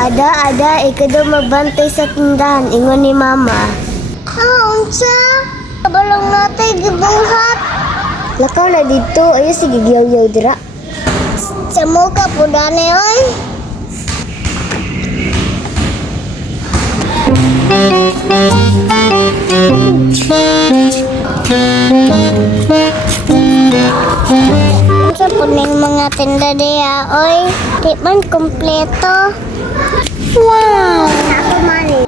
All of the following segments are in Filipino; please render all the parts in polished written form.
Ada, ikaw daw magbantay sa tindahan, ingon ni mama. Unsa? Kabalong natin, gibunghat. Lakaw na dito, ayo sige giyaw-yaw dira. Sa muka po dani, oy. Unsa po ning mga tinda diya, oy. Di man kompleto. Wow! Ako mani.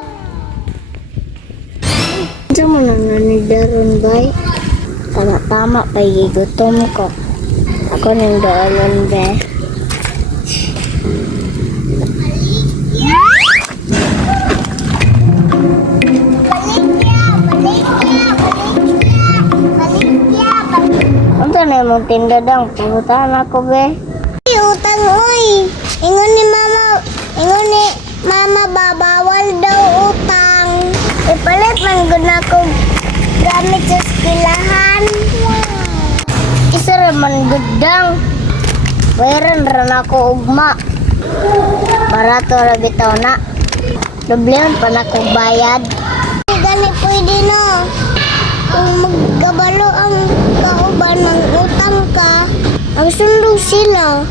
Unsa man ang nanidaron, bay? Tama-tama pa gutom ko. Ako nang doon, be. Unsa na imong tinda dang? Pangutahan ako, be. Utang, oy. Ingon ni mama babawal daw utang. Ipalit man gud na ko gamit sa eskwelahan. Isa raman gudang. Bayaran ran ako ugma. Barato ra bitaw na. Dobleon pa na ko bayad. Gani pwede no. Kung magkabalo ang kauban ng utang ka, ang sundog sila.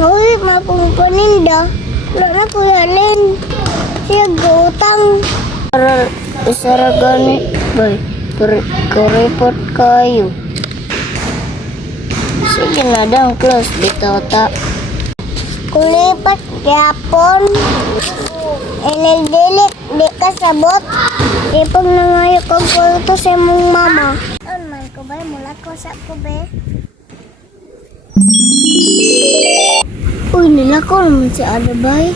Uy, mapong paninda. Wala na ko yalin. Siya gautang. Isa ra gani. Bay, kuripot kayo. Sige na daw, close bitaw ta. Kulipat yapon. Enel-delik, di ka sabot. Di pag nangayo kong puluto sa mong mama. Doon man ko ba? Mula ko sa ko ba? Uy, nila ko naman si Ada bay.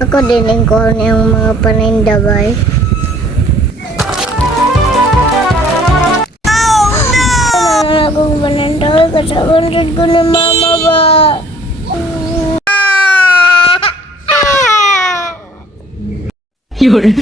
Ako din ko yung mga paninda bay. Akong panandal kasaban rin ko ni mama ba? Yun.